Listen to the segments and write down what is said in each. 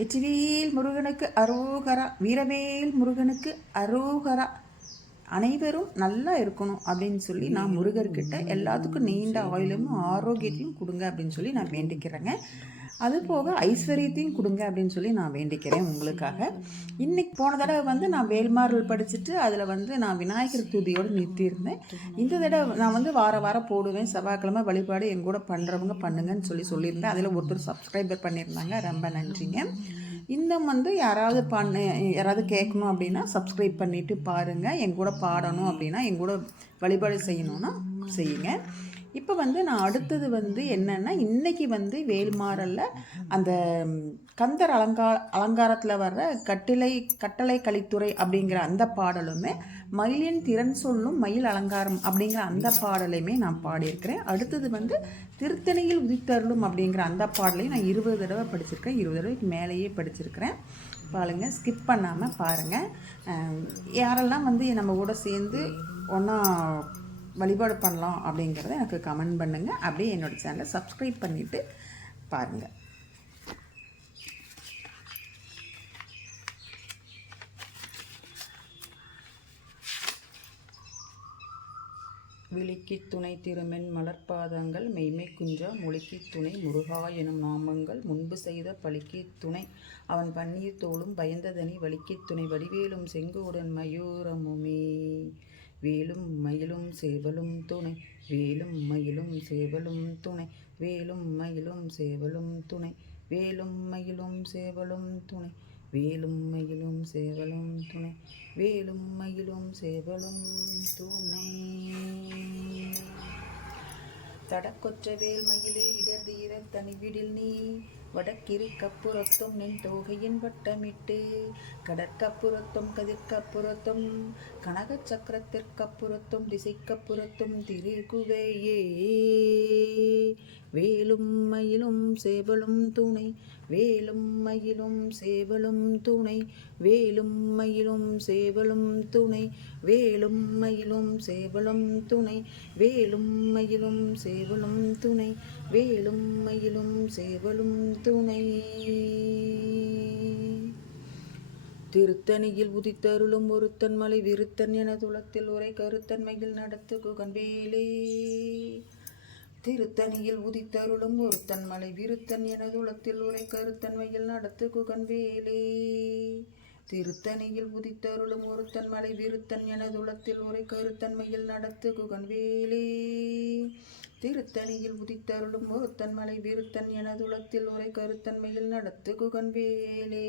வெற்றிவேல் முருகனுக்கு அரோகரா, வீரவேல் முருகனுக்கு அரோகரா. அனைவரும் நல்லா இருக்கணும் அப்படின்னு சொல்லி நான் முருகர்கிட்ட எல்லாத்துக்கும் நீண்ட ஆயுளும் ஆரோக்கியத்தையும் கொடுங்க அப்படின்னு சொல்லி நான் வேண்டிக்கிறேங்க. அது போக ஐஸ்வர்யத்தையும் கொடுங்க அப்படின்னு சொல்லி நான் வேண்டிக்கிறேன் உங்களுக்காக. இன்னைக்கு போன தடவை நான் வேல்மாறல் படிச்சுட்டு அதில் நான் விநாயகர் துதியோடு நிறுத்தியிருந்தேன். இந்த தடவை நான் வாரம் போடுவேன். செவ்வாய்க்கிழமை வழிபாடு என் கூட பண்ணுறவங்க பண்ணுங்கன்னு சொல்லியிருந்தேன். அதில் ஒருத்தர் சப்ஸ்கிரைபர் பண்ணியிருந்தாங்க, ரொம்ப நன்றிங்க. இன்னும் யாராவது கேட்கணும் அப்படின்னா சப்ஸ்கிரைப் பண்ணிவிட்டு பாருங்கள். என் கூட பாடணும் அப்படின்னா என் கூட வழிபாடு செய்யணும்னா செய்யுங்க. இப்போ நான் அடுத்தது என்னென்னா, இன்றைக்கி வேல்மாறலில் அந்த கந்தர் அலங்காரத்தில் வர்ற கட்டளை கலித்துறை அப்படிங்கிற அந்த பாடலுமே, மயிலின் திறன் சொல்லும் மயில் அலங்காரம் அப்படிங்கிற அந்த பாடலையுமே நான் பாடியிருக்கிறேன். அடுத்தது திருத்தணியில் உதித்தருளும் அப்படிங்கிற அந்த பாடலையும் நான் 20 தடவை படிச்சிருக்கேன். 20 தடவைக்கு மேலேயே படிச்சிருக்கிறேன். பாருங்கள், ஸ்கிப் பண்ணாமல் பாருங்கள். யாரெல்லாம் நம்ம கூட சேர்ந்து ஒன்றா வழிபாடு பண்ணலாம் அப்படிங்கிறத எனக்கு கமெண்ட் பண்ணுங்கள். அப்படியே என்னோடய சேனலை சப்ஸ்கிரைப் பண்ணிவிட்டு பாருங்கள். விழிக்கு துணை திருமென் மலர்பாதங்கள் மெய்மை குஞ்சா மொழிக்கு துணை முருகா எனும் நாமங்கள் முன்பு செய்த பழிக்கு துணை அவன் பன்னீர் தோளும் பயந்ததனி வலிக்கு துணை வடிவேலும் செங்கோடன் மயூரமுமே வேலும் மயிலும் சேவலும் துணை வேலும் மயிலும் சேவலும் துணை வேலும் மயிலும் சேவலும் துணை வேலும் மயிலும் சேவலும் துணை வேலும் மயிலும் சேவலும் துணை வேலும் மயிலும் சேவலும் துணை தடக்கொற்ற வேல் மயிலே இடர்தீர தனிவிடில் நீ வடக்கிரு கப்புறத்தும் நின் தோகையின் வட்டமிட்டு கடற்கப்புறத்தும் கதிர்கப்புறத்தும் கனக சக்கரத்திற்கப்புறத்தும் திசைக்கப்புறத்தும் திருகுவையே வேலும் மயிலும் சேவலும் துணை வேலும் மயிலும் சேவலும் துணை வேலும் மயிலும் சேவலும் துணை வேலும் மயிலும் சேவலும் துணை வேலும் மயிலும் சேவலும் துணை வேலும் மயிலும் சேவலும் துணை திருத்தணியில் உதித்தருளும் ஒருத்தன் மலை விருத்தன் என துளத்தில் உரை கருத்தன்மையில் நடத்து குகன் வேலே திருத்தணியில் உதித்தருளும் ஒருத்தன் மலை விருத்தன் என துளத்தில் உரை கருத்தன்மையில் நடத்து குகன் வேலே திருத்தணியில் உதித்தருளும் ஒருத்தன் மலை விருத்தன் என துளத்தில் உரை கருத்தன்மையில் நடத்து குகன் வேலே திருத்தணியில் உதித்தருளும் ஒருத்தன் மலை விருத்தன் என துளத்தில் உரை கருத்தன்மையில் நடத்து குகன் வேலே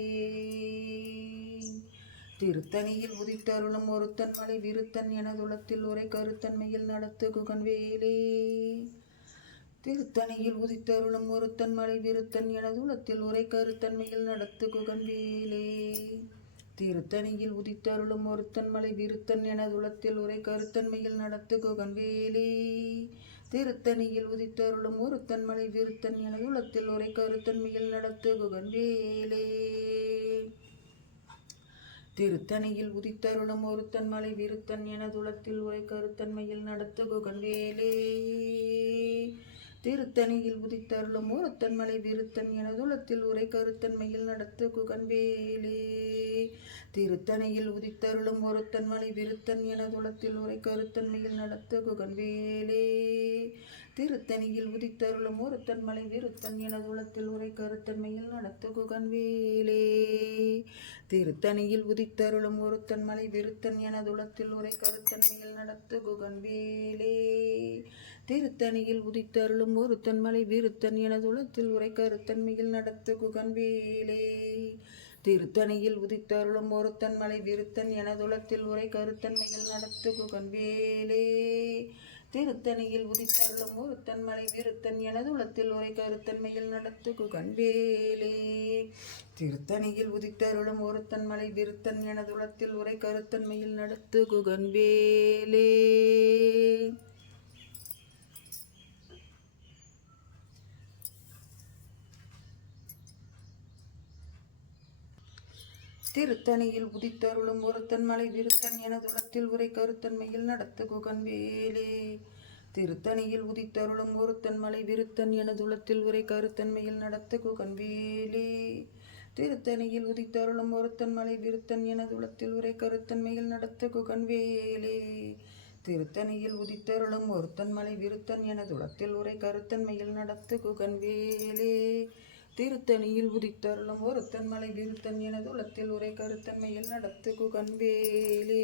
திருத்தணியில் உதித்தருளும் ஒருத்தன் மலை விருத்தன் என துளத்தில் உரை கருத்தன்மையில் நடத்து குகன் வேலே திருத்தணியில் உதித்தருளும் ஒருத்தன் மலை விருத்தன் என துளத்தில் உரை கருத்தன்மையில் நடத்து குகன் வேலே திருத்தணியில் உதித்தருளும் ஒருத்தன் மலை விருத்தன் என துளத்தில் உரை கருத்தன்மையில் நடத்து குகன் வேலே திருத்தணியில் உதித்தருளும் ஒருத்தன் மலை விருத்தன் என துளத்தில் உரை கருத்தன்மையில் நடத்து குகன் வேலே திருத்தணியில் உதித்தருளும் ஒருத்தன் மலை விருத்தன் என துளத்தில் உரை கருத்தன்மையில் நடத்து குகன் வேலே திருத்தணியில் உதித்தருளும் ஒருத்தன் மலை விருத்தன் என துளத்தில் உரை கருத்தன்மையில் நடத்து குகன் வேலே திருத்தணியில் உதித்தருளும் ஒருத்தன் மலை விருத்தன் என துளத்தில் உரை கருத்தன்மையில் நடத்து குகன் வேலே திருத்தணியில் உதித்தருளும் ஒருத்தன் மலை விருத்தன் என துளத்தில் உரை கருத்தன்மையில் நடத்து குகன் வேலே திருத்தணியில் உதித்தருளும் ஒருத்தன் மலை விருத்தன் என துளத்தில் உரை கருத்தன்மையில் நடத்து குகன் வேலே திருத்தணியில் உதித்தருளும் ஒருத்தன் மலை விருத்தன் என துளத்தில் உரை கருத்தன்மையில் நடத்து குகன் வேலே திருத்தணியில் உதித்தருளும் ஒருத்தன் மலை விருத்தன் என துளத்தில் உரை கருத்தன்மையில் நடத்து குகன் வேலே திருத்தணியில் உதித்தருளும் ஒருத்தன் மலை விருத்தன் என துளத்தில் உரை கருத்தன்மையில் நடத்து குகன் வேலே திருத்தணியில் உதித்தருளும் ஒருத்தன் மலை விருத்தன் என துளத்தில் உரை கருத்தன்மையில் நடத்து குகன் வேலே திருத்தணியில் உதித்தருளும் ஒருத்தன் மலை விருத்தன் என துளத்தில் உரை கருத்தன்மையில் நடத்து குகன் வேலே திருத்தணியில் உதித்தருளும் ஒருத்தன் மலை விருத்தன் என துளத்தில் உரை கருத்தன்மையில் நடத்து குகன் வேலே திருத்தணியில் உதித்தருளும் ஒருத்தன் மலை விருத்தன் எனது உளத்தில் உரை கருத்தன்மையில் நடத்த குகன்வேலே. திருத்தணியில் உதித்தருளும் ஒருத்தன் மலை விருத்தன் எனது உளத்தில் உரை கருத்தன்மையில் நடத்து குகன்வேலே. திருத்தணியில் உதித்தருளும் ஒருத்தன் மலை விருத்தன் எனது உளத்தில் உரை கருத்தன்மையில் நடத்து குகன்வேலே.